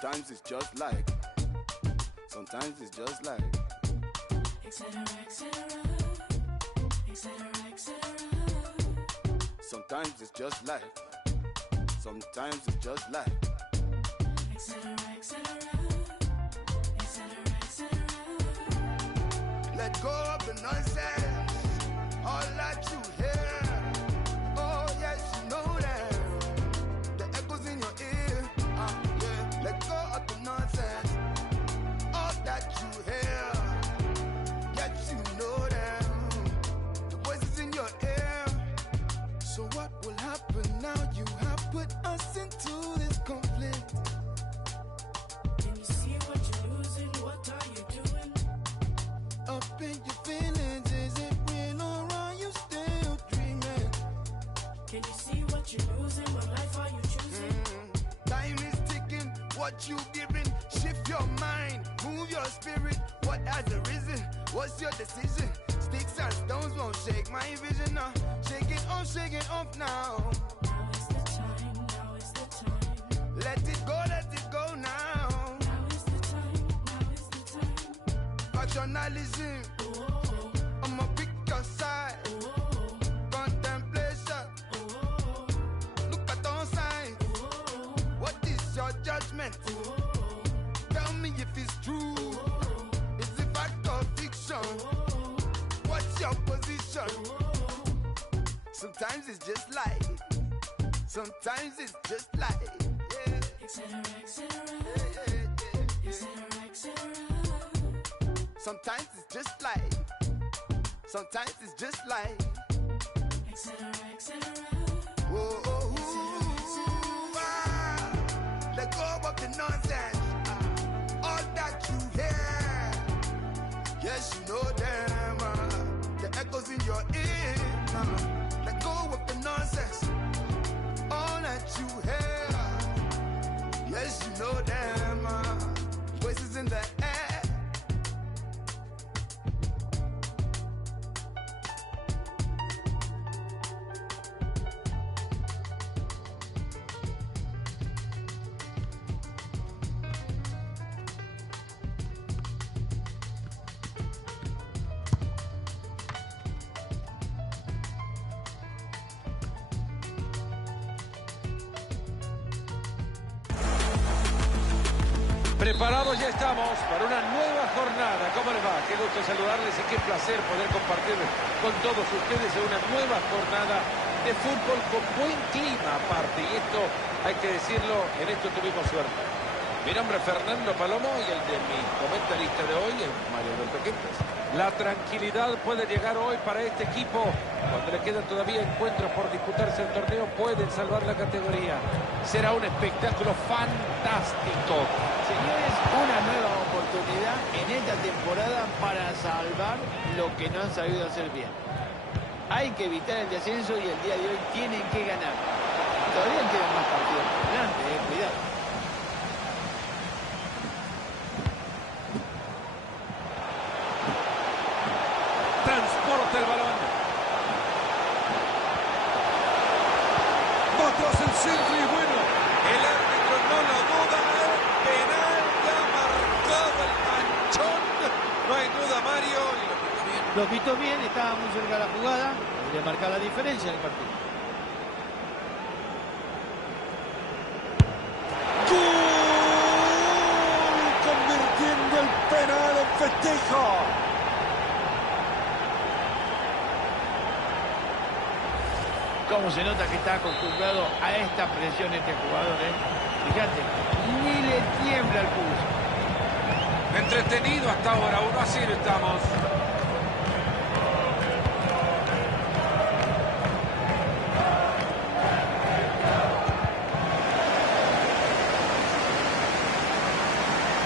Sometimes it's just like. Sometimes it's just like. Etc. Etc. Etc. Etc. Sometimes it's just like. Sometimes it's just like. Etc. Etc. Let go of the nonsense, all that you hear. Oh yes, you know that. The echoes in your ear. Yeah. Let go of the nonsense, all that you hear. Yes, you know that. The voices in your ear. So what will happen now? You have put us into this conflict. Can you see what you're losing? What are you doing? Up in your feelings, is it real or are you still dreaming? Can you see what you're losing? What life are you choosing? Time is ticking, what you giving? Shift your mind, move your spirit. What has arisen? What's your decision? Sticks and stones won't shake my vision now. Shake it off now. Now is the time, now is the time. Let it go now. Now is the time, now is the time. Factionalism, Oh, I'ma pick your side. oh, Contemplation, oh, look at on side. oh, What is your judgment? oh, Tell me if it's true. oh, Is it fact or fiction? oh, What's your position? oh. Sometimes it's just like. Sometimes it's just like. Yeah. Etc. Etc. Yeah, yeah, yeah. Etc. Etc. Sometimes it's just like. Sometimes it's just like. Etc. Etc. Whoa, oh, ooh, ah. Let go of the nonsense. All that you hear. Yes, you know them. The echoes in your ear. Let go of the nonsense. All that you hear. Yes, you know them. Voices in the air. Preparados ya estamos para una nueva jornada. ¿Cómo les va? Qué gusto saludarles y qué placer poder compartir con todos ustedes una nueva jornada de fútbol con buen clima aparte. Y esto, hay que decirlo, en esto tuvimos suerte. Mi nombre es Fernando Palomo y el de mi comentarista de hoy es Mario Alberto Kempes. La tranquilidad puede llegar hoy para este equipo. Cuando le quedan todavía encuentros por disputarse el torneo, pueden salvar la categoría. Será un espectáculo fantástico. Señores, una nueva oportunidad en esta temporada para salvar lo que no han sabido hacer bien. Hay que evitar el descenso y el día de hoy tienen que ganar. Todavía quedan más partidos por delante, cuidado. Transporta el balón. Va tras el centro y bueno, el árbitro no lo duda. Penal ya marcado el manchón. No hay duda, Mario. Y lo pitó bien. Lo pitó bien, estaba muy cerca de la jugada. Podría marcar la diferencia en el partido. ¡Gol! Convirtiendo el penal en festejo. Cómo se nota que está acostumbrado a esta presión este jugador, ¿eh? Fíjate, ni le tiembla el pulso. Entretenido hasta ahora, 1-0 estamos.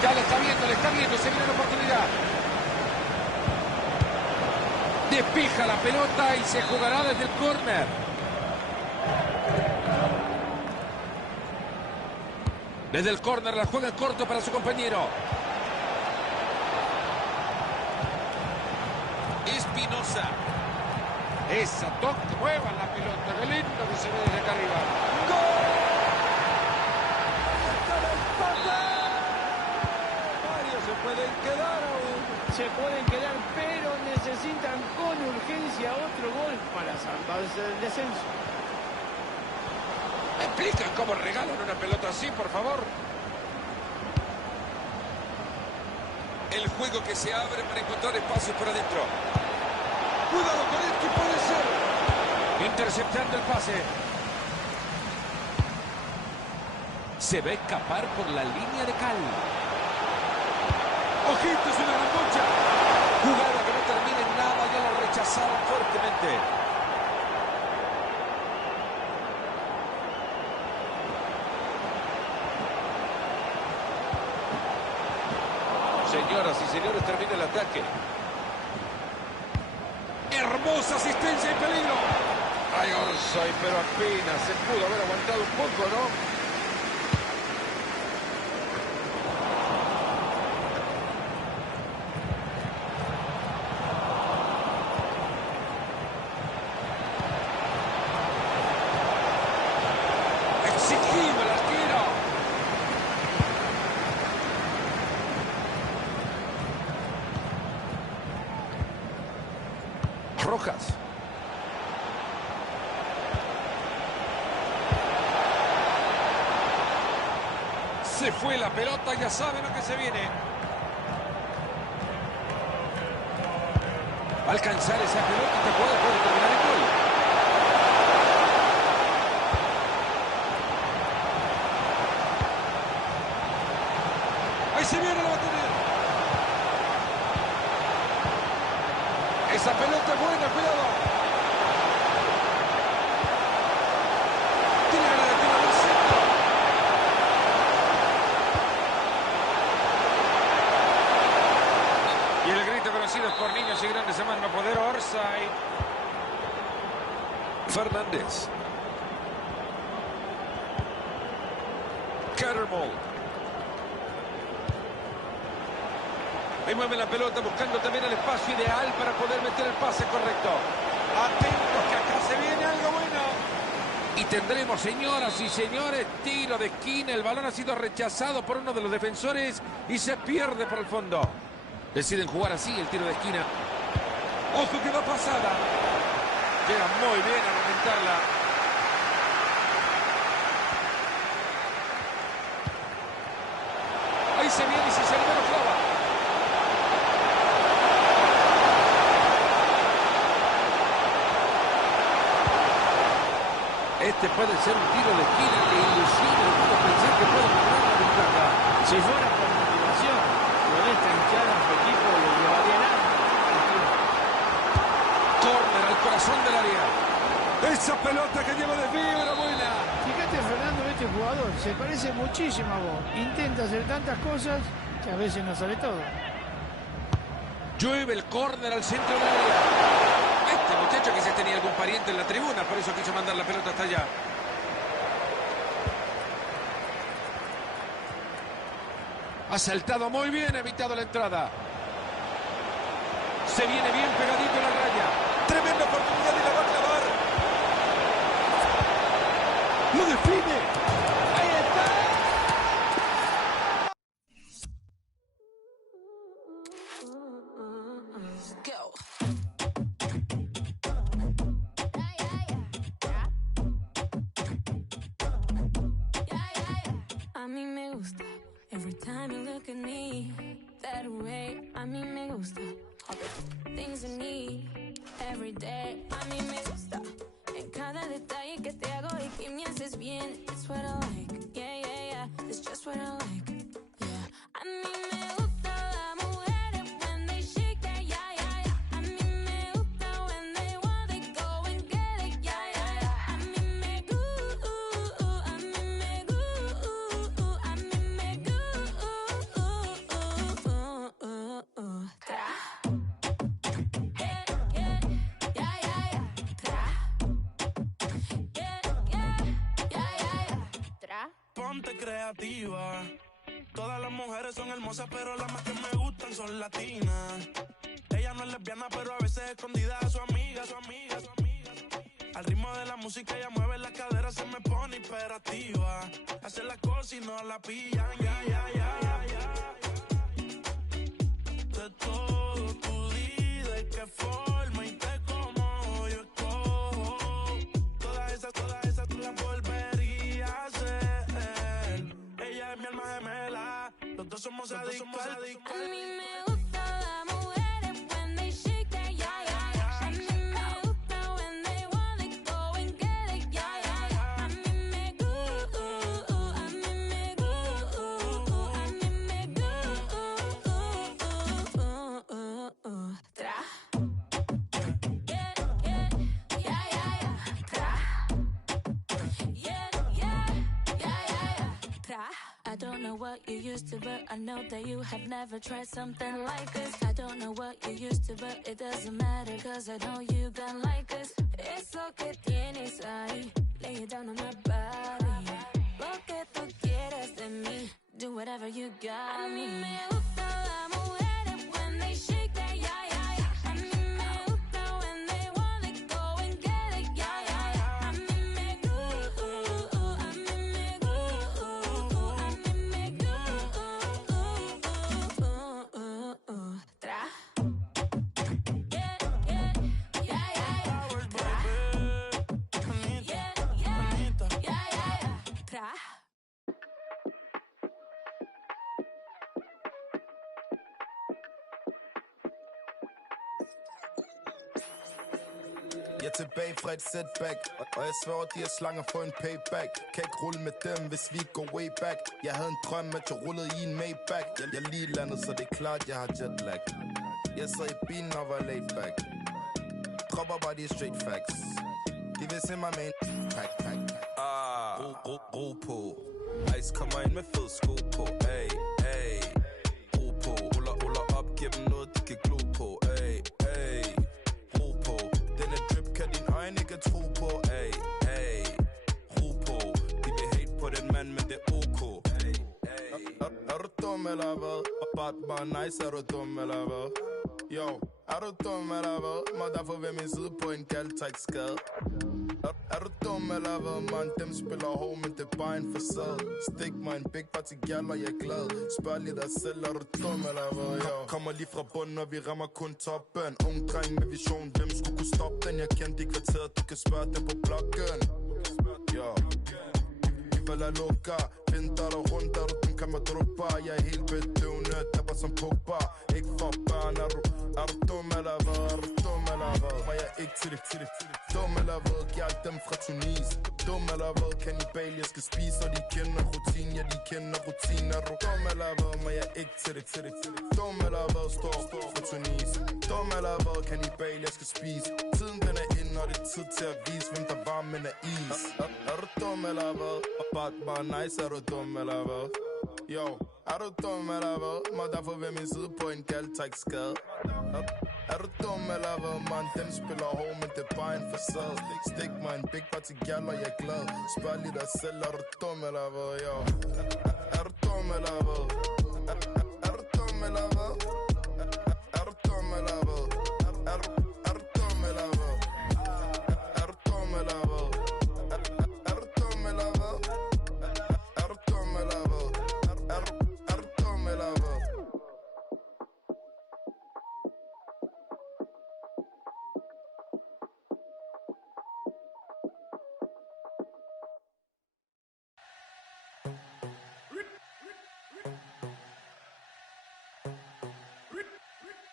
Ya le está viendo, se viene la oportunidad. Despija la pelota y se jugará desde el córner. Desde el córner la juega corto para su compañero. Espinosa. Esa toque, mueva la pelota. Qué lindo que se ve desde acá arriba. ¡Gol! ¡El empate! del descenso. ¿Me explican cómo regalan una pelota así, por favor? El juego que se abre para encontrar espacios por adentro. Cuidado con esto, puede ser. Interceptando el pase. Se va a escapar por la línea de cal. ¡Ojito, es una gran concha! Jugada que no termina en nada, ya la rechazaron fuertemente. Señoras y señores, termina el ataque. Hermosa asistencia y peligro. Ay, Orsay, pero apenas se pudo haber aguantado un poco, ¿no? Exigido el arquero. Rojas. Se fue la pelota, ya sabe lo que se viene. Va a alcanzar esa pelota, te puede terminar el gol. Ahí se viene, la va a tener. Esa pelota es buena, cuidado. Tiene ganas de tirar al centro. Y el grito conocido por niños y grandes a más no poder. Orsay. Fernández. Cattermole. Ahí mueve la pelota buscando también el espacio ideal para poder meter el pase correcto. Atentos que acá se viene algo bueno. Y tendremos, señoras y señores, tiro de esquina. El balón ha sido rechazado por uno de los defensores y se pierde por el fondo. Deciden jugar así el tiro de esquina. ¡Ojo que va pasada! Llega muy bien a reventarla. Ahí se viene y si se lo clava. Este puede ser un tiro de esquina que ilusiona el mundo pensar que puede lograr la ventaja. Si fuera por motivación, con esta hinchada a su equipo le llevaría el alma. Córner al corazón del área. Esa pelota que lleva de fibra buena. Fíjate, Fernando, este jugador se parece muchísimo a vos. Intenta hacer tantas cosas que a veces no sale todo. Llueve el córner al centro del área. Este muchacho quizás tenía algún pariente en la tribuna, por eso quiso mandar la pelota hasta allá. Ha saltado muy bien, ha evitado la entrada. Se viene bien pegadito a la raya. Tremenda oportunidad y la va a clavar. ¡Lo define! ¡Ahí está! A mí me gusta. Every time you look at me that way, a mí me gusta. All the things I need every day, a mí me gusta. En cada detalle que te hago y que me haces bien, it's what I like. Yeah, yeah, yeah, it's just what I like. Yeah, a mí me gusta las mujeres when they shake that, yeah, yeah, yeah. A mí me gusta when they want, they go and get it, yeah, yeah, yeah. A mí me gusta, a mí me gusta, a mí me gusta. Tra. Yeah, yeah, yeah, yeah, yeah. Tra. Yeah, yeah, yeah, yeah, yeah. Tra. Ponte creativa. Todas las mujeres son hermosas, pero las más que me gustan son latinas. Ella no es lesbiana, pero a veces escondida a su amiga, su amiga, su amiga. Al ritmo de la música ella mueve la cadera, se me pone hiperactiva. Hace las cosas y no la pillan, ya, ya, ya, ya, ya. De todo tú di de qué forma y te como yo escojo. alma gemela. Los dos somos adictos. A mí me gusta las mujeres when they shake that yeah, yeah, yeah. A mí me gusta when they want it, go and get it, yeah, yeah, yeah. A mí me gusta, a mí me gusta, a mí me gusta, tra. Yeah, yeah, yeah, yeah, yeah, tra. Yeah, yeah, yeah, yeah, yeah, tra. I don't know what you used to, but I know that you have never tried something like this. I don't know what you used to, but it doesn't matter, cause I know you got like this. Eso que tienes ahí, lay it down on my body. Lo que tú quieres de mí, do whatever you got. A mí me gusta las mujeres when they shake that yeah, yeah, yeah. A mí me gusta when they want it, go and get it, yeah, yeah, yeah. A mí me gusta, a mí me gusta, a mí me gusta, tra. Yeah, yeah, yeah, yeah, yeah, tra. Yeah, yeah, yeah, yeah, yeah, tra. Jeg er tilbage fra et setback, og jeg sværger, de er slanger for en payback. Kan ikke rulle med dem, hvis vi går way back. Jeg havde en drøm, at jeg rullede i en Maybach. Jeg lige landet, så det er klart, jeg har jetlag. Jeg sad i bilen og var laid back. Dropper bare de straight facts. De vil se mig med en pack. Ro på. Ice kommer ind med fed sko på. Ay, ay. Ro på. Ruller op, giv dem noget, de kan glo på. Ay, ay. Ro på. Denne drip kan din øjne ikke tro på. Ay, ay. Ro på. De vil hate på den mand, men det er ok. Ay, ay. Er du dum eller hvad? Bare nice, er du dum eller hvad? Yo, er du dum eller hvad? Må derfor ved min side på en galt skade. Er du dum eller hvad, man? Dem spiller hård, men det er bare en facade. Stik mig en big party gal, og jeg er glad. Spørg lige dig selv, er du dum eller hvad? Yo. Kommer lige fra bunden, og vi rammer kun toppen. Ung dreng med vision, hvem skulle kunne stoppe den? Jeg kendte i kvarteret, du kan spørge dem på bloggen. Yo. Vel er lukka, vinter der rundt, er du den kan man druppe. Jeg er helt bedøvende, tapper som Pogba. Ikke for børn, er du dum eller hvad? Er du dum eller hvad? Var jeg ikke til det? Dum eller hvad? Gjald dem fra Tunis. Dum eller hvad? Kannibal, jeg skal spise, og de kender rutin. Ja, de kender rutin. Er du dum eller hvad? Var jeg ikke til det? Dum eller hvad? Står fra Tunis. Dum eller hvad? Kannibal, jeg skal spise. Tiden den er inde, og det er tid til at vise, hvem der var, men er is. Er du dum eller hvad? Bare nice, er du dum eller hvad? Yo, er du dum eller hvad? Må derfor ved min side på en galt skade. Er du dum eller hvad, man? Dem spiller hård, men det er bare en facade. Stik mig en big party gal, og jeg er glad. Spørg lige dig selv, er du dum eller hvad? Yo, er du dum eller hvad? Er du dum eller hvad? Er du dum eller hvad? Er du dum eller hvad? Er du dum eller hvad? Er du dum eller hvad? Er du dum eller hvad? Er du dum eller hvad?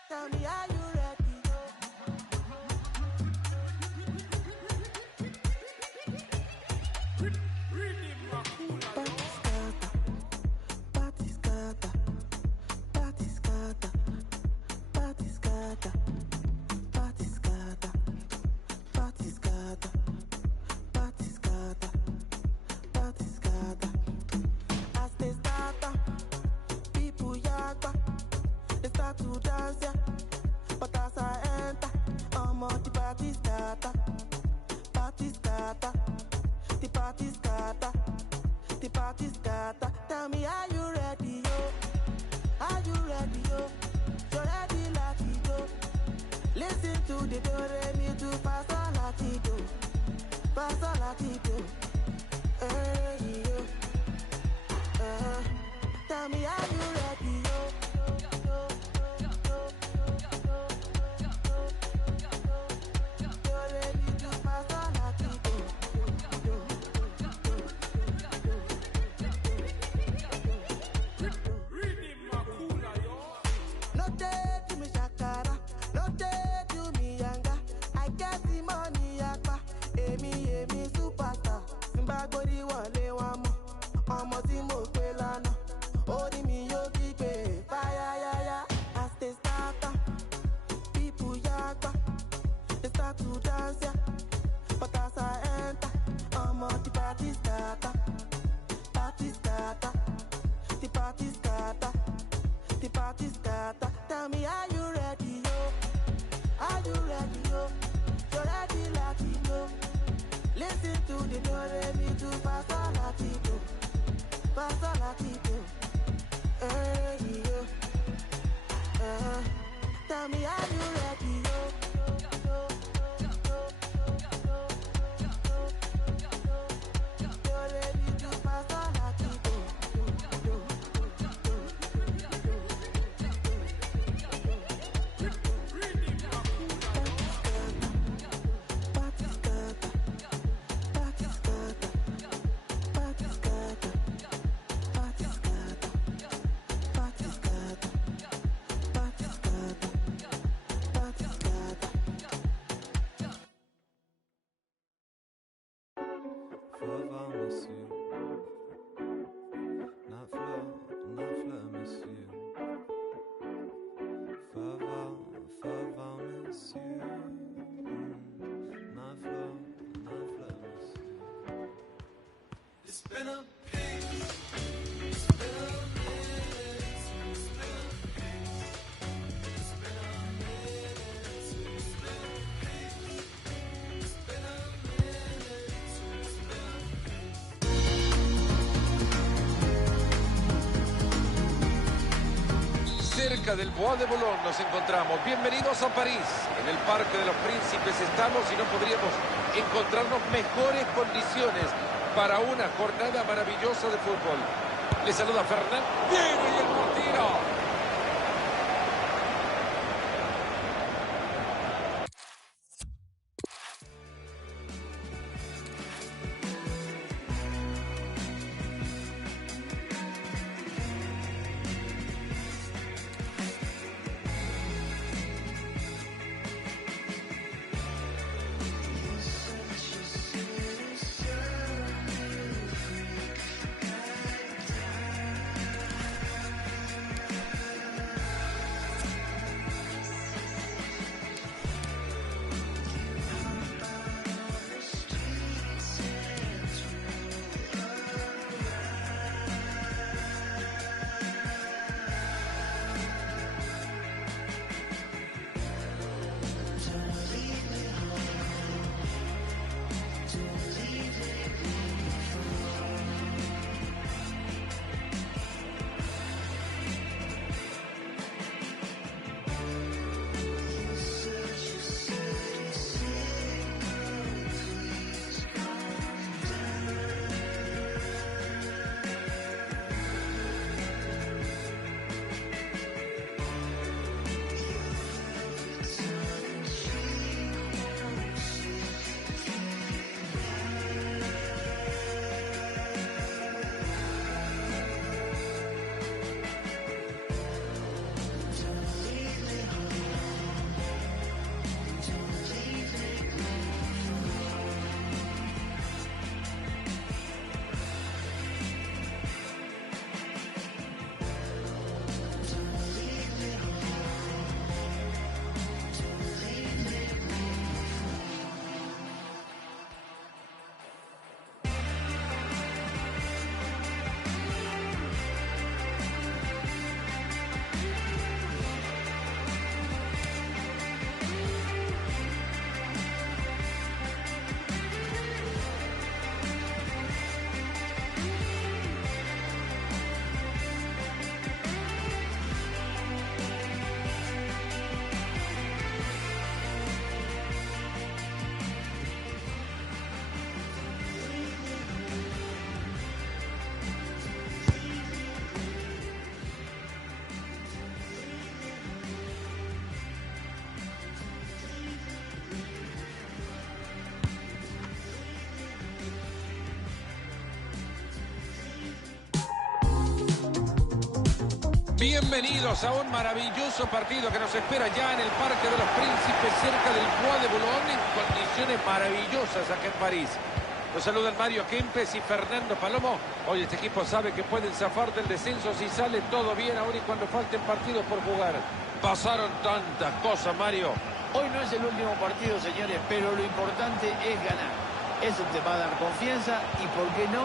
Tell me, are you ready? Party scatter, party scatter, party scatter, party scatter, party scatter, party scatter, party scatter. As they start, people yaga, they start to dance, yeah. But as I enter, I'm on the party scatter, party scatter, the party scatter, the party scatter. Tell me, are you ready, yo? Are you ready, yo? You're ready, like it, yo. Listen to the do-re-mi to pass on like it, yo. Pass on like it, yo. Hey, yo. Tell me, are you ready, yo? gbórí wọlé wọn mọ̀ ọmọ tí mo pè lánàá orí mi yóò kígbe fáyáyáyá as they start am people yagba they start to dance ya but as I enter ọmọ the party scatter party scatter the party scatter the party scatter tell me are you ready yo are you ready yo you ready Latino listen to the do re mi do Pastor Latino hey yo tell me are you ready yo you ready to Pastor Latino Cerca del Bois de Boulogne nos encontramos. Bienvenidos a París. En el Parque de los Príncipes estamos y no podríamos encontrarnos mejores condiciones para una jornada maravillosa de fútbol. Le saluda Fernán. ¡Bien! ¡Y el tiro! Bienvenidos a un maravilloso partido que nos espera ya en el Parque de los Príncipes, cerca del Bois de Boulogne, en condiciones maravillosas acá en París. Lo saludan Mario Kempes y Fernando Palomo. Hoy este equipo sabe que pueden zafar del descenso si sale todo bien, aún y cuando falten partidos por jugar. Pasaron tantas cosas, Mario. Hoy no es el último partido, señores, pero lo importante es ganar. Eso te va a dar confianza y, ¿por qué no?,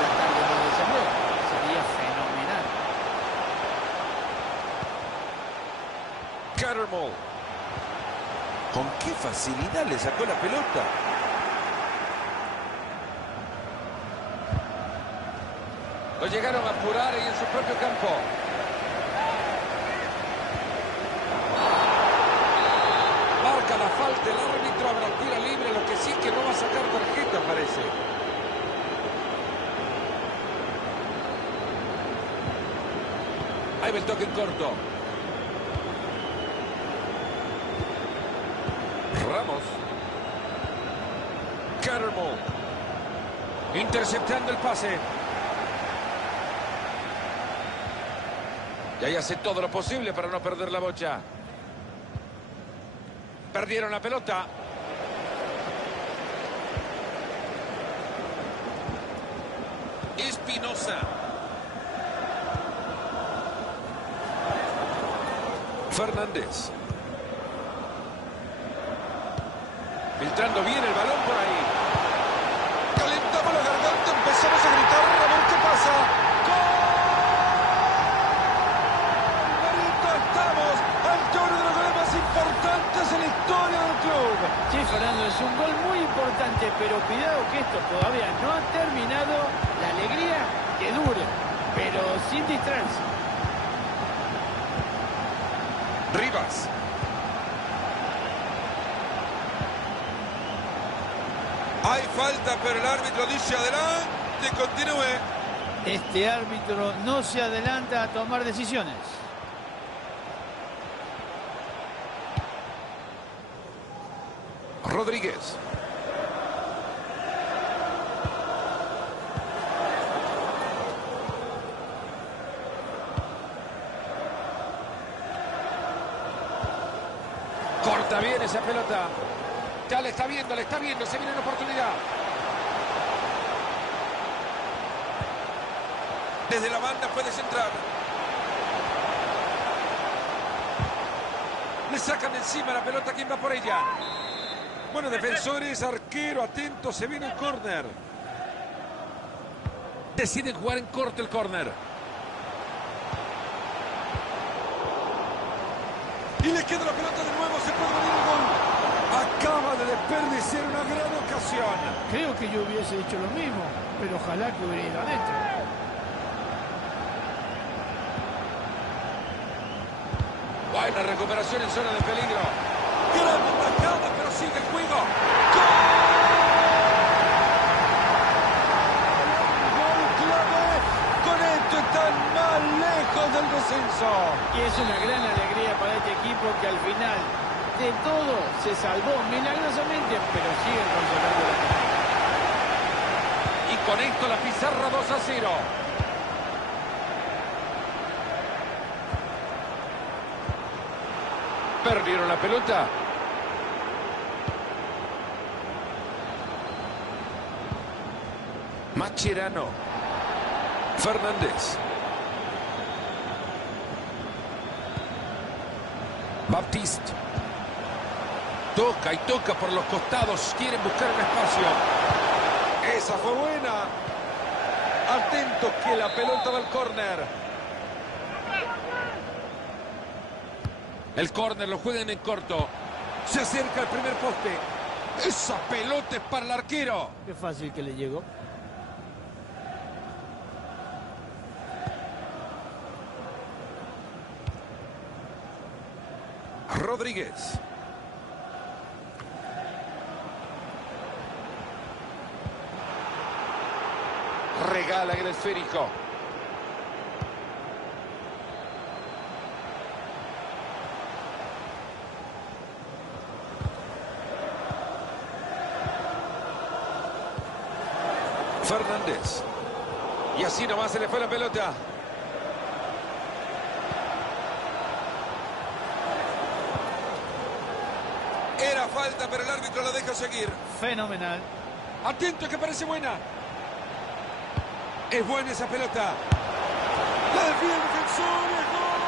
tratar de no descender. Sería fenomenal. Cattermole. ¿Con qué facilidad le sacó la pelota? Lo llegaron a apurar ahí en su propio campo. Marca la falta, el árbitro habrá tiro libre, lo que sí que no va a sacar tarjeta, parece. Ahí va el toque en corto. Ramos. Cattermole. Interceptando el pase. Y ahí hace todo lo posible para no perder la bocha. Perdieron la pelota. Espinosa. Fernández. Filtrando bien el balón por ahí. Calentamos la garganta, empezamos a gritar, a ver qué pasa. ¡Gol! Marito, estamos ante uno de los goles más importantes en la historia del club. Sí, Fernando, es un gol muy importante, pero cuidado que esto todavía no ha terminado. La alegría que dure, pero sin distraerse. Rivas. Hay falta, pero el árbitro dice adelante, continúe. Este árbitro no se adelanta a tomar decisiones. Rodríguez. Corta bien esa pelota. Ya le está viendo, se viene una oportunidad. Desde la banda puede centrar. Le sacan de encima la pelota, ¿quién va por ella? Bueno, defensores, arquero, atento, se viene el córner. Deciden jugar en corto el córner. Y le queda la pelota de nuevo, se puede venir el gol. Acaba de desperdiciar una gran ocasión. Creo que yo hubiese dicho lo mismo, pero ojalá que hubiera ido adentro. Buena recuperación en zona de peligro. Gran tajada, pero sigue el juego. ¡Gol clave! Con esto están más lejos del descenso. Y es una gran alegría para este equipo que al final de todo se salvó milagrosamente, pero siguen conservando la pelota. Y con esto la pizarra 2-0. Perdieron la pelota. Mascherano. Fernández. Baptiste. Toca y toca por los costados. Quieren buscar un espacio. Esa fue buena. Atentos que la pelota va al córner. El córner lo juegan en corto. Se acerca el primer poste. Esa pelota es para el arquero. Qué fácil que le llegó. Rodríguez. Regala el esférico. Fernández. Y así nomás se le fue la pelota. Era falta, pero el árbitro la deja seguir. Fenomenal. Atento que parece buena. Es buena esa pelota. La desvía el defensor. ¡Es gol!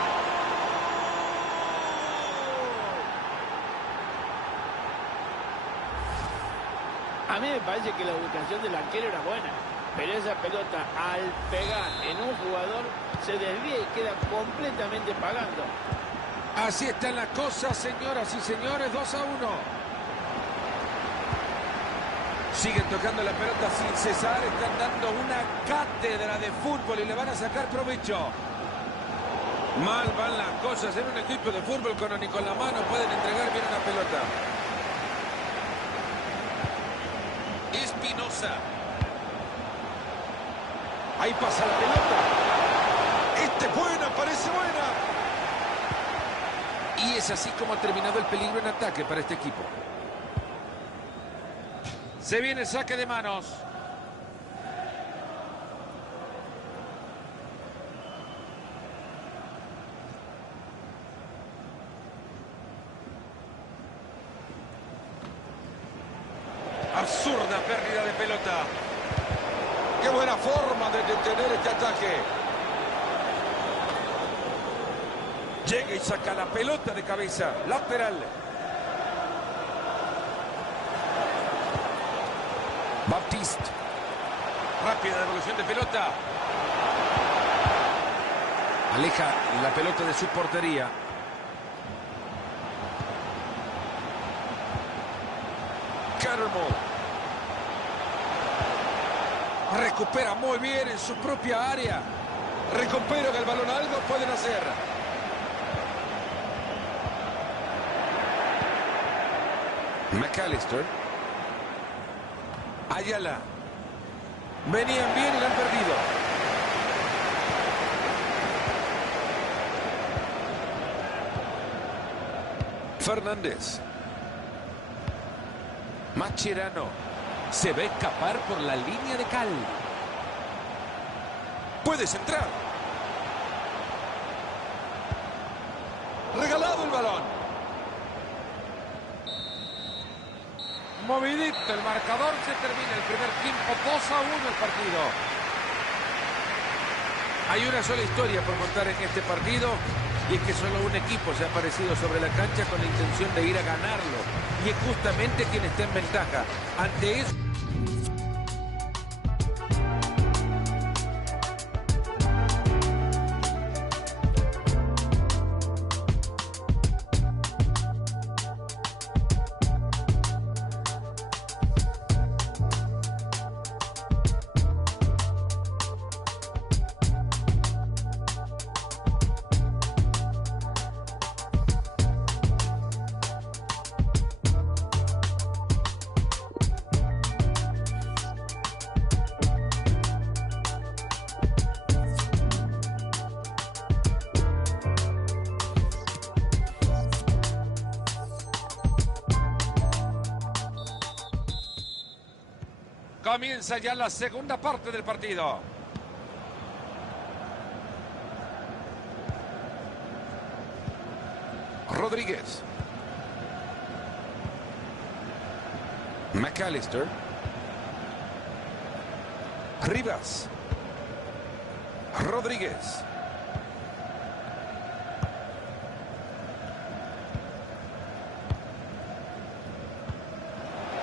A mí me parece que la ubicación del arquero era buena, pero esa pelota al pegar en un jugador se desvía y queda completamente pagando. Así están las cosas, señoras y señores, 2-1. Siguen tocando la pelota sin cesar, están dando una cátedra de fútbol y le van a sacar provecho. Mal van las cosas en un equipo de fútbol cuando ni con la mano pueden entregar bien una pelota. Espinosa. Ahí pasa la pelota. Esta es buena, parece buena. Y es así como ha terminado el peligro en ataque para este equipo. Se viene el saque de manos. Absurda pérdida de pelota. Qué buena forma de detener este ataque. Llega y saca la pelota de cabeza. Lateral. Baptiste. Rápida devolución de pelota. Aleja la pelota de su portería. Carmo. Recupera muy bien en su propia área. Recuperan el balón, algo pueden hacer. McAllister. Ayala. Venían bien y lo han perdido. Fernández. Mascherano. Se va a escapar por la línea de cal. Puedes entrar. Regalado el balón. Movidito el marcador, se termina el primer tiempo, 2-1 el partido. Hay una sola historia por contar en este partido, y es que solo un equipo se ha aparecido sobre la cancha con la intención de ir a ganarlo, y es justamente quien está en ventaja. Ante eso... Comienza ya la segunda parte del partido. Rodríguez. McAllister. Rivas. Rodríguez.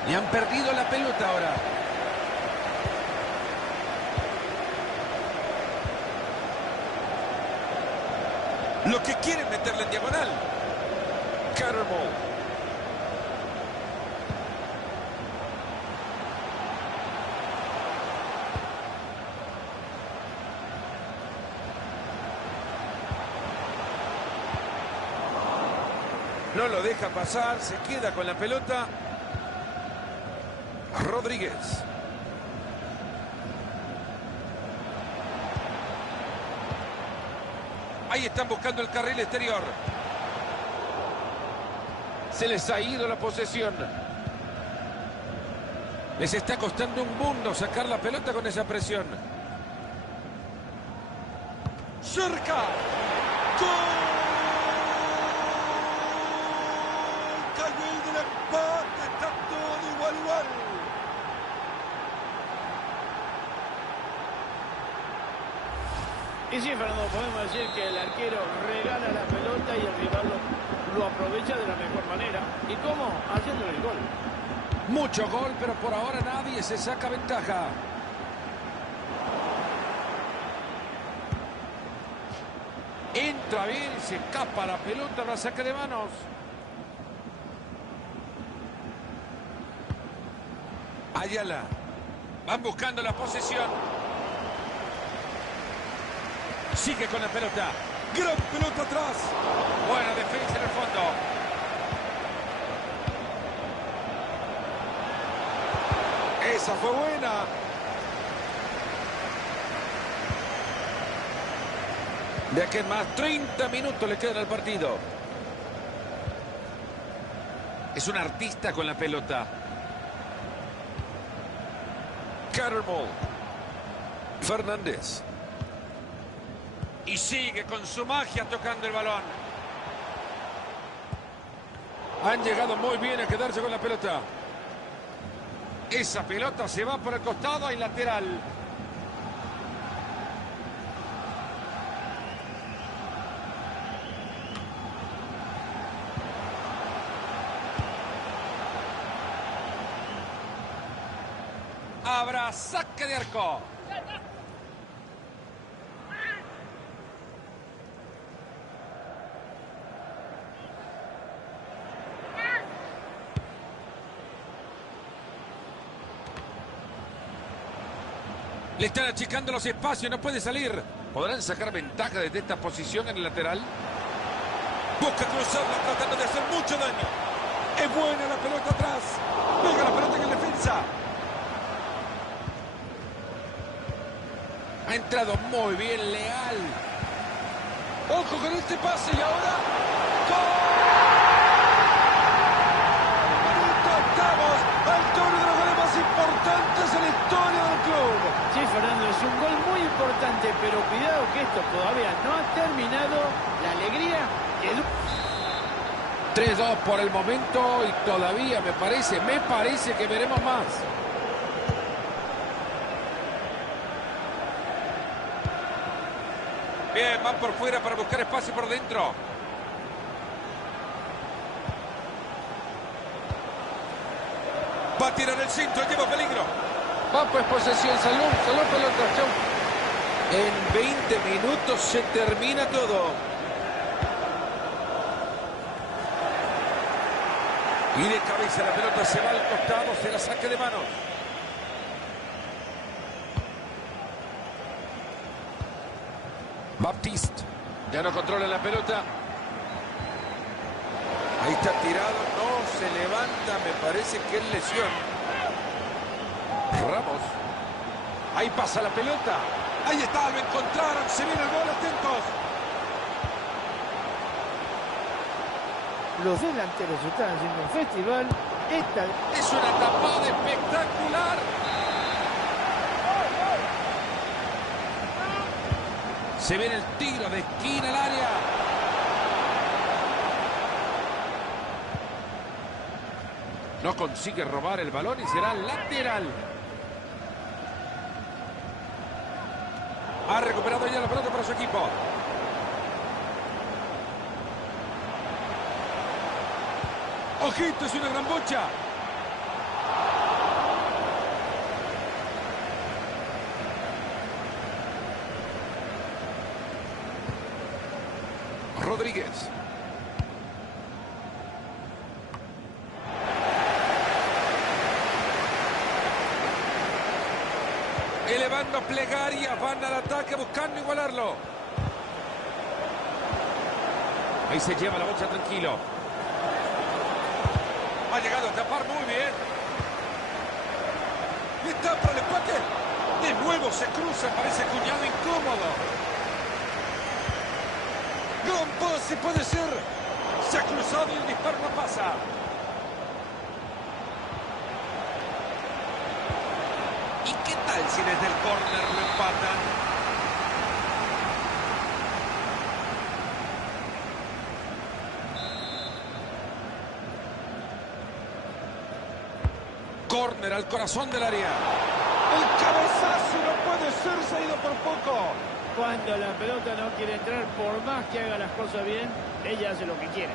Y han perdido la pelota ahora. Lo que quieren meterle en diagonal. Carmo. No lo deja pasar, se queda con la pelota. Rodríguez. Ahí están buscando el carril exterior. Se les ha ido la posesión. Les está costando un mundo sacar la pelota con esa presión. ¡Cerca! ¡Gol! Cayó el del empate. Está todo igual. Y sí, Fernando, podemos decir que el arquero regala la pelota y el rival lo aprovecha de la mejor manera. ¿Y cómo? Haciendo el gol. Mucho gol, pero por ahora nadie se saca ventaja. Entra bien y se escapa la pelota, la saque de manos. Ayala. Van buscando la posesión. Sigue con la pelota. Gran pelota atrás. Buena defensa en el fondo. Esa fue buena. De aquí en más, 30 minutos le quedan al partido. Es un artista con la pelota. Cattermole. Fernández. Y sigue con su magia tocando el balón. Han llegado muy bien a quedarse con la pelota. Esa pelota se va por el costado y lateral. Habrá saque de arco. Le están achicando los espacios, no puede salir. ¿Podrán sacar ventaja desde esta posición en el lateral? Busca cruzarla tratando de hacer mucho daño. Es buena la pelota atrás. Pega la pelota en el defensa. Ha entrado muy bien Leal. Ojo con este pase y ahora... ¡Gol! Estamos al turno de los goles más importantes en la historia del club. Sí, Fernando, es un gol muy importante, pero cuidado que esto todavía no ha terminado. La alegría quedó. 3-2 por el momento y todavía me parece que veremos más. Bien, van por fuera para buscar espacio por dentro. Va a tirar el centro, lleva peligro. Va pues posesión, salud pelota, chau. En 20 minutos se termina todo. Y de cabeza la pelota se va al costado, se la saque de manos. Baptiste. Ya no controla la pelota. Ahí está tirado, no se levanta, me parece que es lesión. Ramos. Ahí pasa la pelota. Ahí está, lo encontraron, se viene el gol, atentos. Los delanteros están haciendo un festival. Esta Es una tapada espectacular. Se viene el tiro de esquina al área. No consigue robar el balón y será lateral. Ha recuperado ya la pelota para su equipo. Ojito, es una gran bocha. Rodríguez. Elevando plegarias, van al ataque buscando igualarlo. Ahí se lleva la bocha tranquilo. Ha llegado a tapar muy bien. Y tapa el empate. De nuevo se cruza, parece cuñado incómodo. Gran pase puede ser. Se ha cruzado y el disparo no pasa. ¿Y qué tal si desde el córner lo empatan? Córner al corazón del área. El cabezazo no puede ser, se ha ido por poco. Cuando la pelota no quiere entrar, por más que haga las cosas bien, ella hace lo que quiere.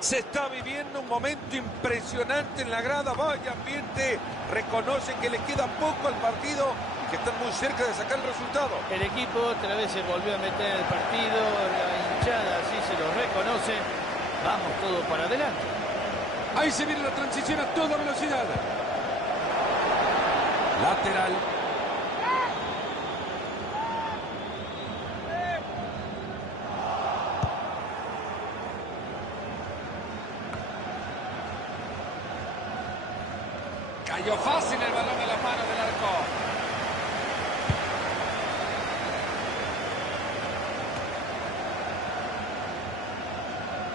Se está viviendo un momento impresionante en la grada. Vaya ambiente. Reconocen que le queda poco al partido y que están muy cerca de sacar el resultado. El equipo otra vez se volvió a meter en el partido. La hinchada así se lo reconoce. Vamos todo para adelante. Ahí se viene la transición a toda velocidad. Lateral. Cayó fácil el balón en la mano del arco.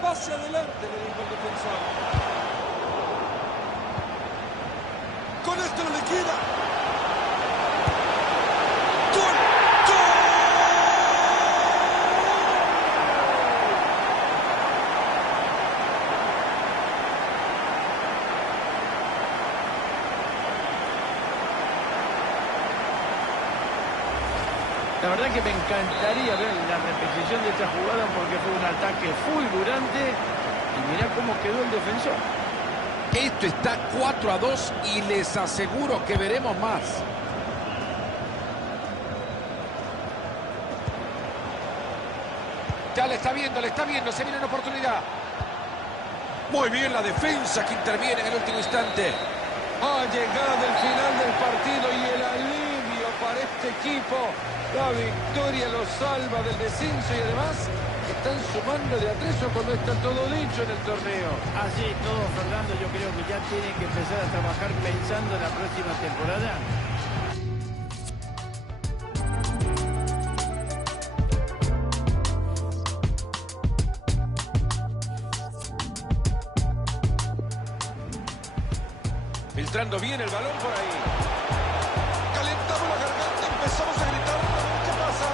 Pase adelante, le dijo el defensor. Con esto lo liquida. La verdad que me encantaría ver la repetición de esta jugada porque fue un ataque fulgurante y mirá cómo quedó el defensor. Esto está 4-2 y les aseguro que veremos más. Ya le está viendo, se viene una oportunidad. Muy bien la defensa que interviene en el último instante. Ha llegado el final del partido y el alivio para este equipo. La victoria los salva del descenso y además están sumando de a 3 cuando está todo dicho en el torneo. Así todo, Fernando, yo creo que ya tienen que empezar a trabajar pensando en la próxima temporada. Filtrando bien el balón por ahí. Calentamos la garganta, empezamos a gritar. ¿Qué pasa?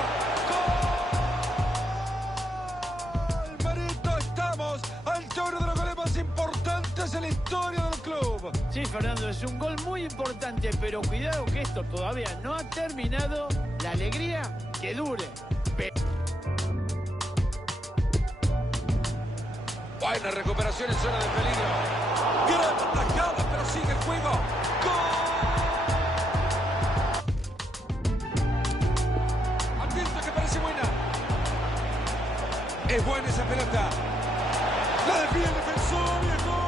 ¡Gol! Marito, estamos al toro de los goles más importantes en la historia del club. Sí, Fernando, es un gol muy importante, pero cuidado que esto todavía no ha terminado. La alegría que dure. Buena recuperación en zona de peligro. Gran atajada, pero sigue el juego. ¡Gol! Atento que parece buena. Es buena esa pelota. La define el defensor y el gol.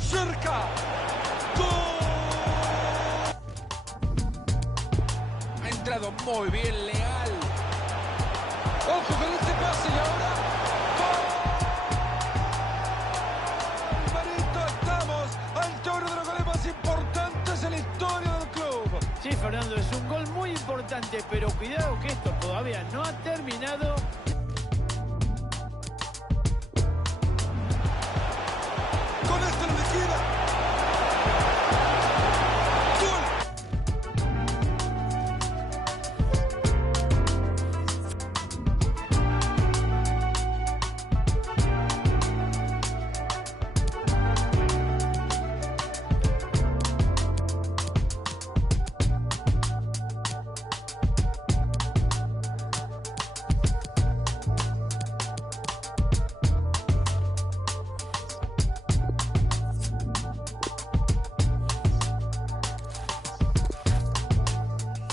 Cerca. ¡Gol! Ha entrado muy bien Leal. Ojo con este pase y ahora. ¡Gol! Marito, estamos al toro de los goles más importantes en la historia del club. Sí, Fernando, es un gol muy importante, pero cuidado que esto todavía no ha terminado. Con esto lo liquida. ¡Gol!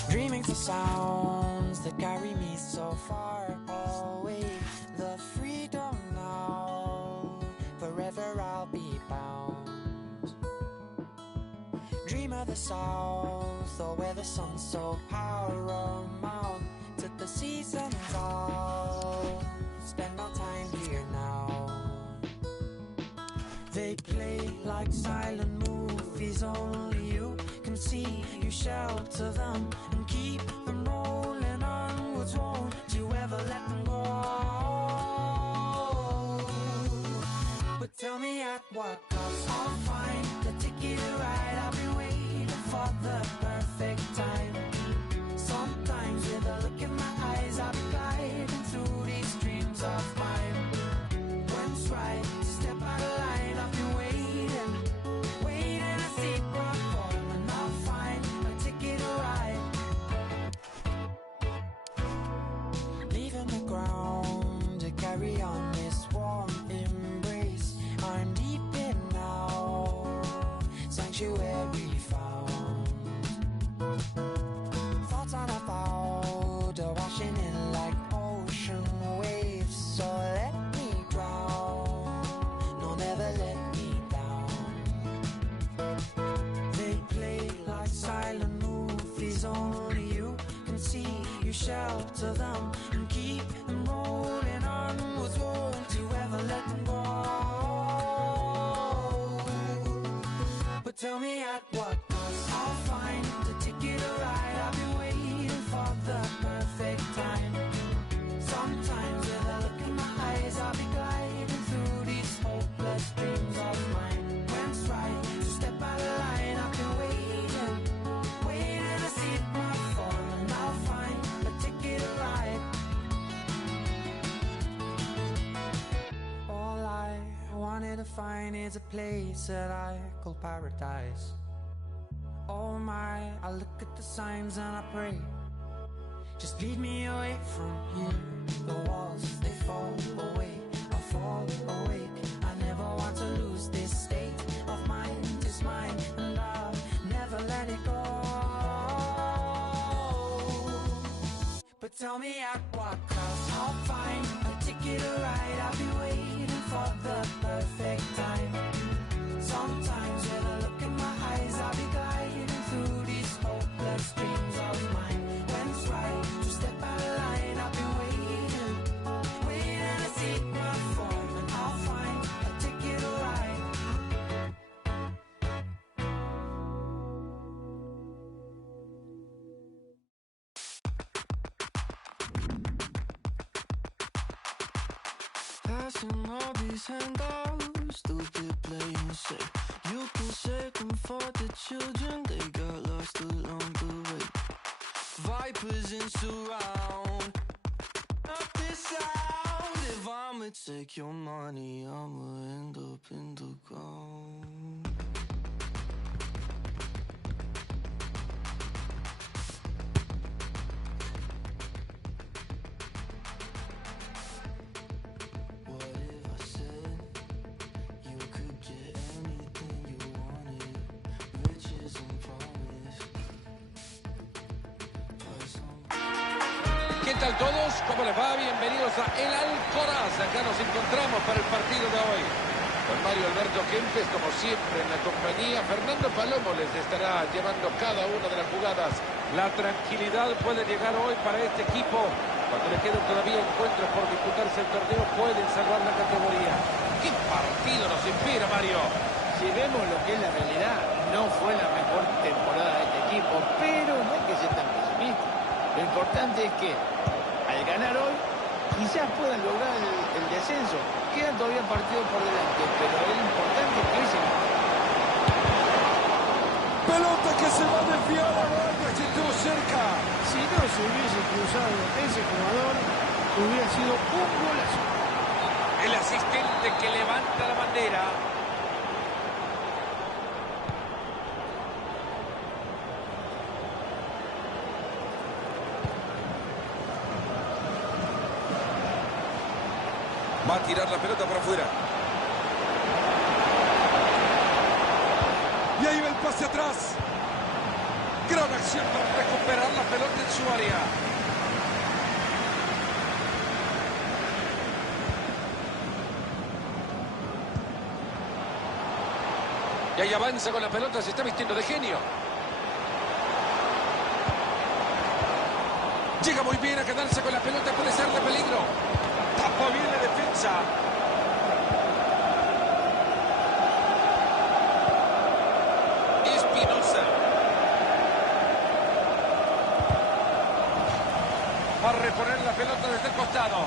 Dreaming for sounds that carry me so far away. The freedom now, forever I'll be bound. Dream of the south, or where the sun's so paramount. To the seasons all, spend our time here now. They play like silent movies, only you can see. You shelter them and keep them rolling onwards. Won't you ever let them go? carry on this warm embrace. I'm deep in now, sanctuary found. Thoughts on a powder washing in like ocean waves. So let me drown, no, never let me down. They play like silent movies, only you can see. You shelter them and keep them rolling on. Was won't you ever let them go? But tell me at what cost? I'll find the ticket to ride. I've been waiting for the perfect time. Sometimes with a look in my eyes, I'll be gliding through these hopeless dreams of mine. When's right to step out of line? I've been waiting to see my form, and I'll find a ticket to ride. All I wanted to find is a place that I call paradise. Oh my, I look at the signs and I pray, just lead me away from here. The walls, they fall away, I fall awake. I never want to lose this state of mind. It's mine and I'll never let it go. But tell me at what cost? I'll find a ticket to ride. I'll be waiting for the perfect time. Sometimes with a look in my eyes, I'll be gliding through these hopeless dreams of mine. When's right to step out of line? I've been waiting to see my form, and I'll find a ticket to ride. Passing all these handouts, stupid playing safe. You can shake them for the children, they got lost along the way. Vipers in surround, up this sound. If I'ma take your money, I'ma end up in the ground. What if I said you could get anything you wanted, riches and promise? ¿Qué tal todos? ¿Cómo les va? Bienvenidos a El Alcoraz. Acá nos encontramos para el partido de hoy. Con Mario Alberto Kempes, como siempre, en la compañía. Fernando Palomo les estará llevando cada una de las jugadas. La tranquilidad puede llegar hoy para este equipo. Cuando le quedan todavía encuentros por disputarse el torneo, pueden salvar la categoría. ¿Qué partido nos espera, Mario? Si vemos lo que es la realidad, no fue la mejor temporada de este equipo, pero no hay que ser tan pesimista. Lo importante es que al ganar hoy, quizás puedan lograr el descenso. Quedan todavía partidos por delante, pero lo importante es que hoy se gane. Pelota que se va desviada, la banda que estuvo cerca. Si no se hubiese cruzado ese jugador, hubiera sido un golazo. El asistente que levanta la bandera. Va a tirar la pelota para afuera. Y ahí va el pase atrás. Gran acción para recuperar la pelota en su área. Y ahí avanza con la pelota, se está vistiendo de genio. Llega muy bien a quedarse con la pelota, puede ser de peligro. Tapa bien la defensa. Espinosa. Va a reponer la pelota desde el costado.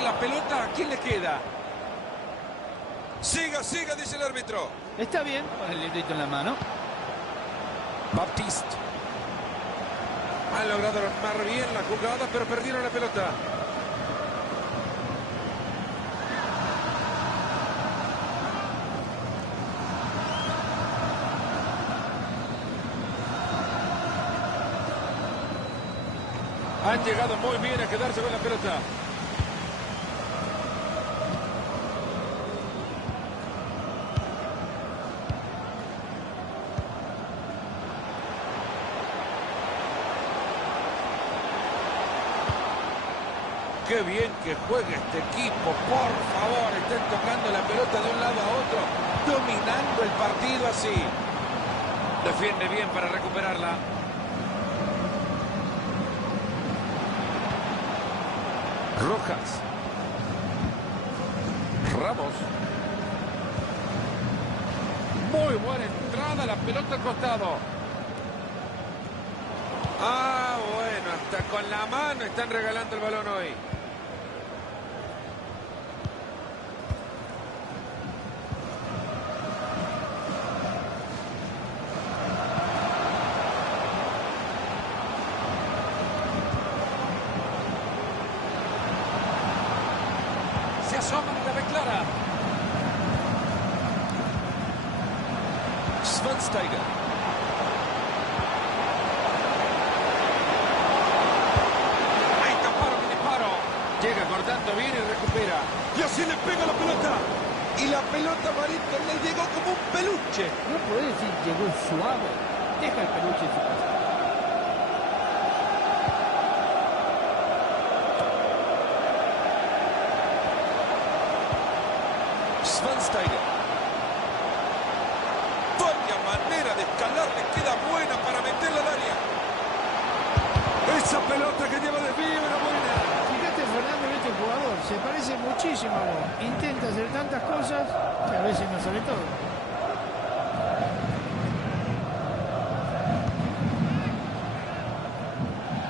Y la pelota, ¿a quién le queda? Siga, siga, dice el árbitro. Está bien, con el librito en la mano. Baptiste. Han logrado armar bien la jugada, pero perdieron la pelota. Han llegado muy bien a quedarse con la pelota. Qué bien que juega este equipo, por favor, están tocando la pelota de un lado a otro, dominando el partido así. Defiende bien para recuperarla. Rojas. Ramos. Muy buena entrada, la pelota al costado. Ah, bueno, hasta con la mano están regalando el balón hoy. Se asoman y la ve clara. Schweinsteiger. Ahí taparon el disparo. Llega cortando bien y recupera. Y así le pega la pelota. Y la pelota Marito le llegó como un peluche. No podés decir llegó suave. Deja el peluche en su casa. Schweinsteiger. Vaya manera de escalar, le queda buena para meterla al área. Esa pelota que lleva desvío era buena. Fíjate, Fernando, este jugador se parece muchísimo a vos. Intenta hacer tantas cosas que a veces no sale todo.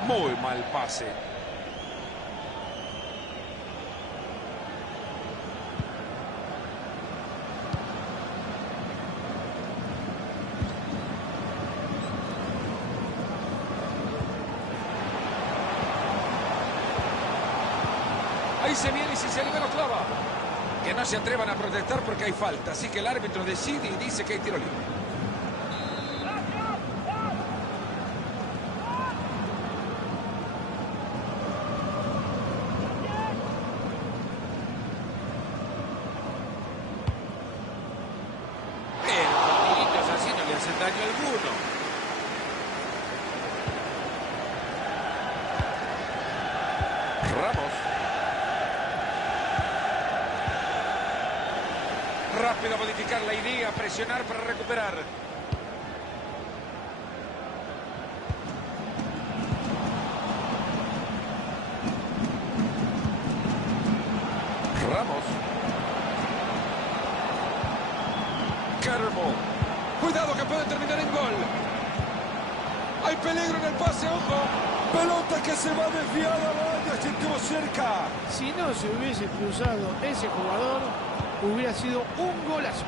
Muy mal pase. Ahí se viene y si se le ve lo clava. Que no se atrevan a protestar porque hay falta. Así que el árbitro decide y dice que hay tiro libre. Pero los tiritos así no le hacen daño alguno. Ramos. Rápido a modificar la idea, presionar para recuperar. Ramos. Carmo. Cuidado que puede terminar en gol. Hay peligro en el pase, ojo. Pelota que se va desviada, vaya, si estuvo cerca. Si no se hubiese cruzado ese jugador, hubiera sido un golazo.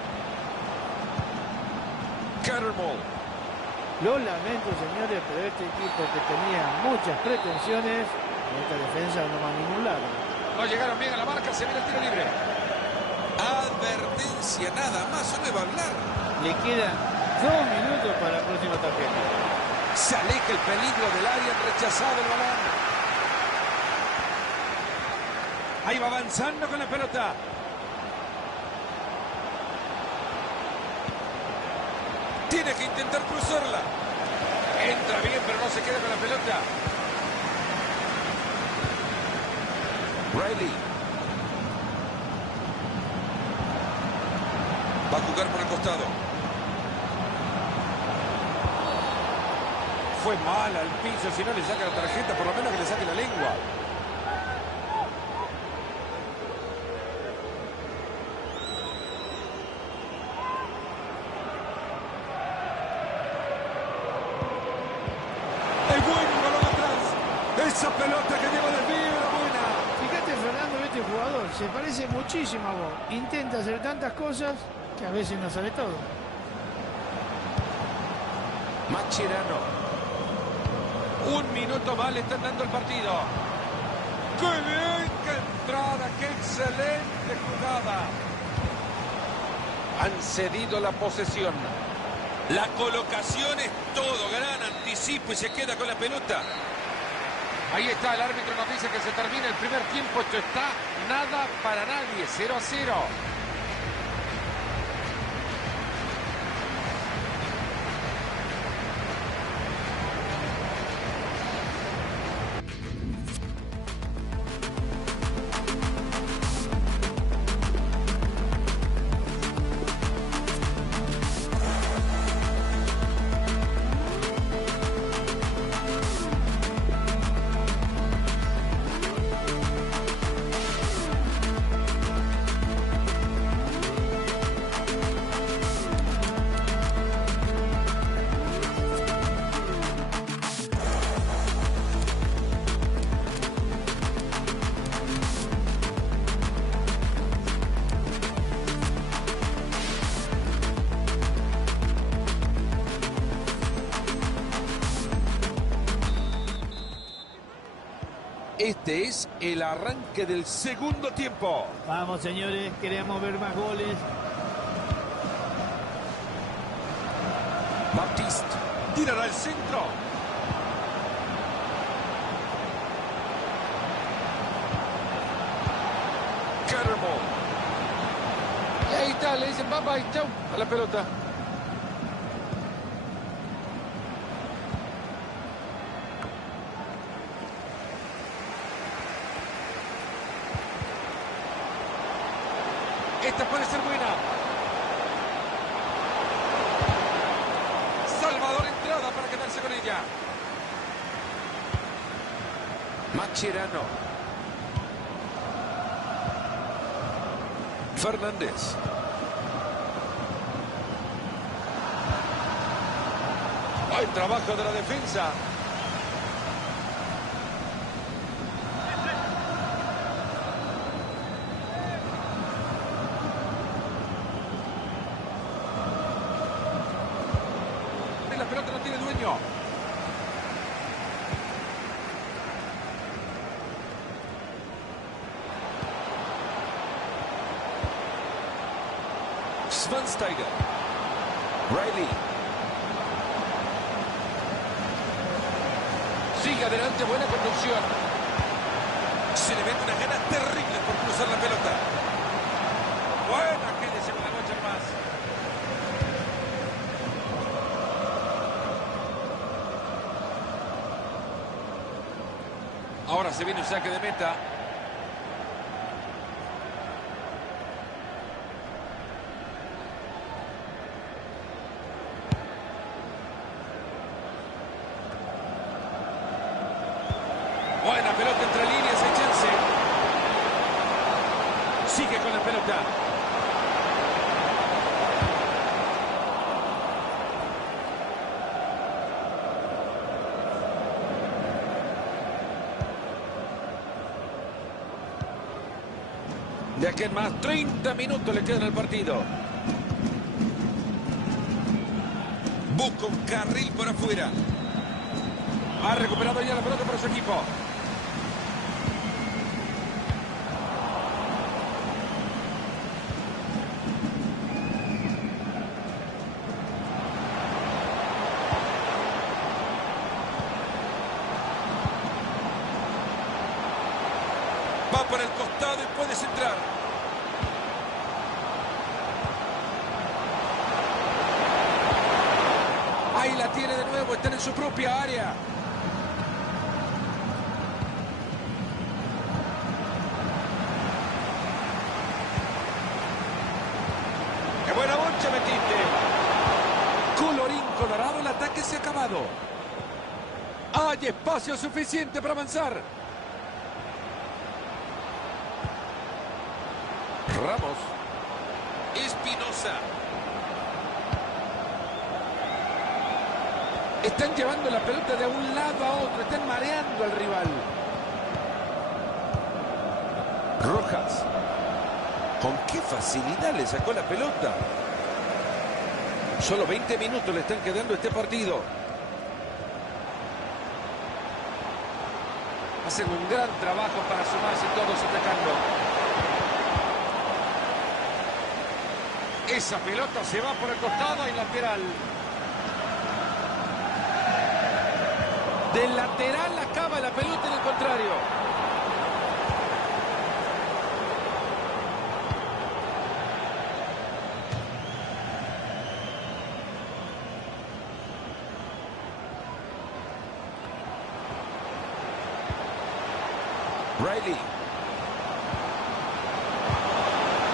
Carmo. Lo lamento, señores, pero este equipo que tenía muchas pretensiones, esta defensa no va a ningún lado. No llegaron bien a la marca, se viene el tiro libre. Advertencia, nada más, no le va a hablar. Le quedan 2 minutos para la próxima tarjeta. Se aleja el peligro del área, han rechazado el balón. Ahí va avanzando con la pelota. Tiene que intentar cruzarla. Entra bien, pero no se queda con la pelota. Riley. Va a jugar por el costado. Fue mal al piso, si no le saca la tarjeta, por lo menos que le saque la lengua. Es bueno el balón atrás. Esa pelota que lleva desvío era buena. Fíjate, Fernando, este jugador se parece muchísimo a vos. Intenta hacer tantas cosas que a veces no sale todo. Mascherano. 1 minuto más le están dando el partido. ¡Qué bien! ¡Qué entrada! ¡Qué excelente jugada! Han cedido la posesión. La colocación es todo. Gran anticipo y se queda con la pelota. Ahí está, el árbitro nos dice que se termina el primer tiempo. Esto está nada para nadie, 0-0. Este es el arranque del segundo tiempo. Vamos, señores, queremos ver más goles. Baptiste tirará al centro. Carbo. Y ahí está, le dicen bye bye, chau, a la pelota. Esta puede ser buena. Salvador entrada para quedarse con ella. Mascherano. Fernández. Buen trabajo de la defensa. La pelota no tiene dueño. Schweinsteiger. Riley. Sigue adelante, buena conducción. Se le mete unas ganas terribles por cruzar la pelota. Buena, quédese con la noche más. Ahora se viene un saque de meta. Buena pelota entre líneas, hay chance. Sigue con la pelota. De aquí en más, 30 minutos le quedan al partido. Busca un carril por afuera. Ha recuperado ya la pelota para su equipo. Va por el costado y puede centrar. Ahí la tiene de nuevo, están en su propia área. ¡Qué buena bocha metiste! Colorín colorado, el ataque se ha acabado. Hay espacio suficiente para avanzar. Ramos. Espinosa. Están llevando la pelota de un lado a otro. Están mareando al rival. Rojas. ¿Con qué facilidad le sacó la pelota? Solo 20 minutos le están quedando a este partido. Hacen un gran trabajo para sumarse todos atacando. Esa pelota se va por el costado y lateral. Del lateral acaba la pelota en el contrario. Riley.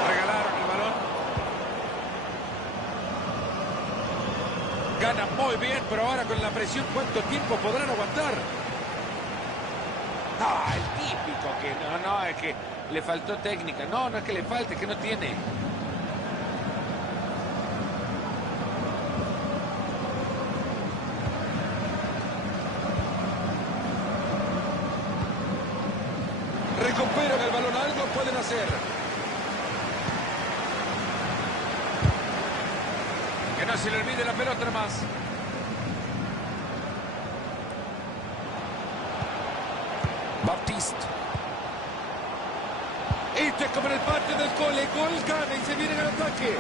Regalaron el balón. Gana muy bien, pero ahora con la presión, ¿cuánto tiempo podrán aguantar? No, el típico que no, es que le faltó técnica. No, no es que le falte, es que no tiene. Recuperan el balón, algo pueden hacer. Que no se le olvide la pelota más. Baptiste. Esto es como en el patio del cole. Gol gana y se viene al ataque.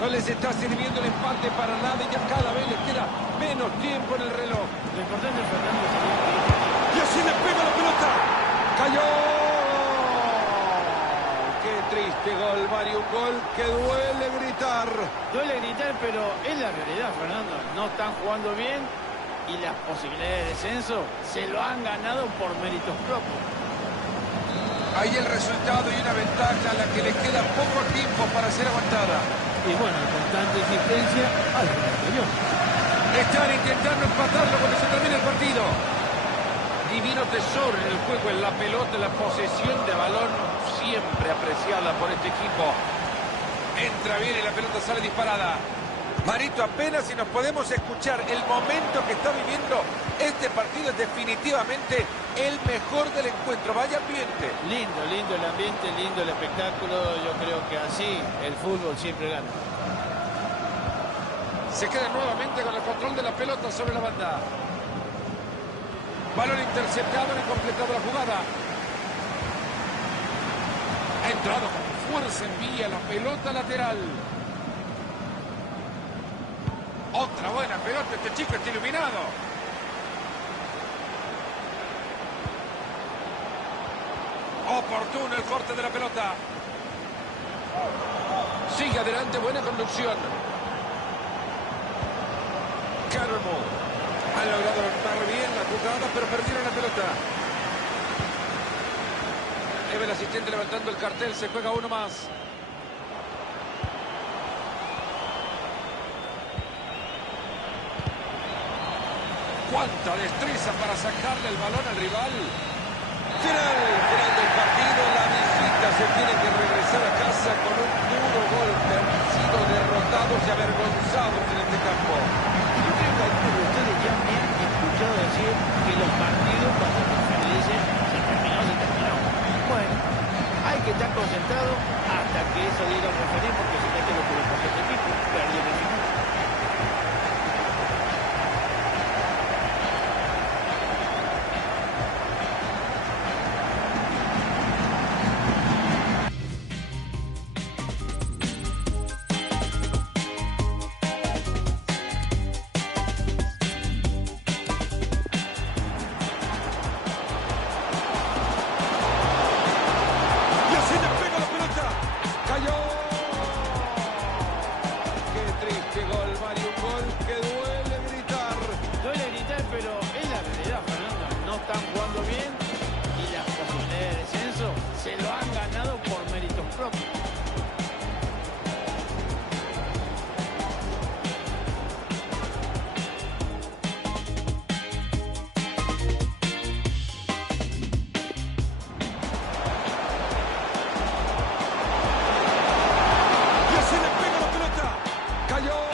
No les está sirviendo el empate para nada y ya cada vez les queda menos tiempo en el reloj. Lo importante es Fernando. Y así le pega la pelota. ¡Cayó! ¡Qué triste gol, Mario! Un gol que duele gritar. Duele gritar, pero es la realidad, Fernando. No están jugando bien y las posibilidades de descenso se lo han ganado por méritos propios. Ahí el resultado y una ventaja a la que le queda poco tiempo para ser aguantada. Y bueno, con tanta insistencia, algo anterior. Están intentando empatarlo cuando se termina el partido. Divino tesoro en el juego, en la pelota, en la posesión de balón, siempre apreciada por este equipo. Entra bien y la pelota sale disparada. Marito, apenas si nos podemos escuchar, el momento que está viviendo este partido es definitivamente el mejor del encuentro. Vaya ambiente. Lindo, lindo el ambiente, lindo el espectáculo. Yo creo que así el fútbol siempre gana. Se queda nuevamente con el control de la pelota sobre la banda. Balón interceptado, no ha completado la jugada. Ha entrado con fuerza, envía la pelota lateral. Otra buena pelota, este chico está iluminado. Oportuno el corte de la pelota. Sigue adelante, buena conducción. Carmo. Han logrado anotar bien la jugada, pero perdieron la pelota. El asistente levantando el cartel, se juega uno más. Cuánta destreza para sacarle el balón al rival. Final del partido, la visita se tiene que regresar a casa con un duro golpe. Han sido derrotados y avergonzados en este campo. Yo creo que algunos de ustedes ya me han escuchado decir que los partidos cuando se dicen se terminó, se terminó. Bueno, hay que estar concentrado hasta que eso diga el referee, porque si no es que lo que le pasó a este equipo, perdió el equipo. Cayó.